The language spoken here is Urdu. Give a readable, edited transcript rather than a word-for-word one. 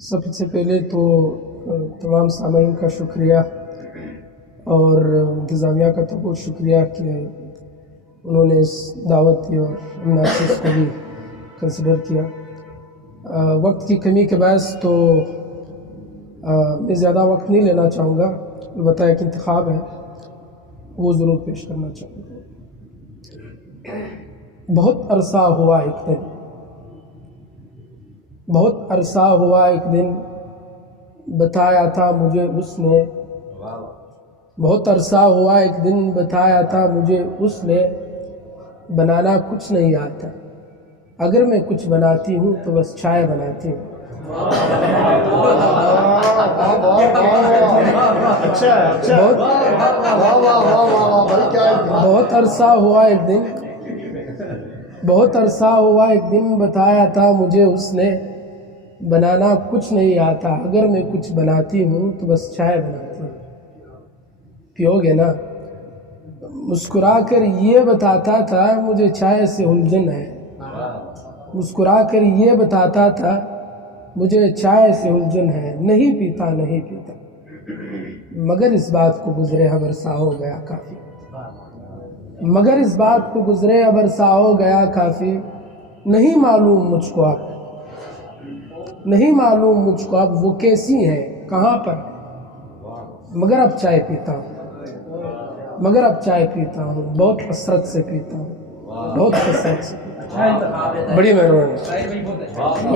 سب سے پہلے تو تمام سامعین کا شکریہ اور انتظامیہ کا تو بہت شکریہ کہ انہوں نے اس دعوت کی اور مناسب کو بھی کنسیڈر کیا۔ وقت کی کمی کے باعث تو میں زیادہ وقت نہیں لینا چاہوں گا، البتہ ایک انتخاب ہے وہ ضرور پیش کرنا چاہوں گا۔ بہت عرصہ ہوا ایک دن، بہت عرصہ ہوا ایک دن، بتایا تھا مجھے اس نے، بہت عرصہ ہوا ایک دن، بتایا تھا مجھے اس نے، بنانا کچھ نہیں آتا، اگر میں کچھ بناتی ہوں تو بس چائے بناتی ہوں۔ بہت عرصہ ہوا ایک دن، بہت عرصہ ہوا ایک دن، بتایا تھا مجھے اس نے، بنانا کچھ نہیں آتا، اگر میں کچھ بناتی ہوں تو بس چائے بناتی ہوں۔ پیو گے نا؟ مسکرا کر یہ بتاتا تھا مجھے چائے سے الجھن ہے، مسکرا کر یہ بتاتا تھا مجھے چائے سے الجھن ہے، نہیں پیتا نہیں پیتا، مگر اس بات کو گزرے اب عرصہ ہو گیا کافی، مگر اس بات کو گزرے اب عرصہ ہو گیا کافی، نہیں معلوم مجھ کو اب، نہیں معلوم مجھ کو اب وہ کیسی ہے کہاں پر، مگر اب چائے پیتا ہوں، مگر اب چائے پیتا ہوں، بہت حسرت سے پیتا ہوں، بہت حسرت سے پیتا ہوں۔ بڑی مہربانی، بڑی مہربانی۔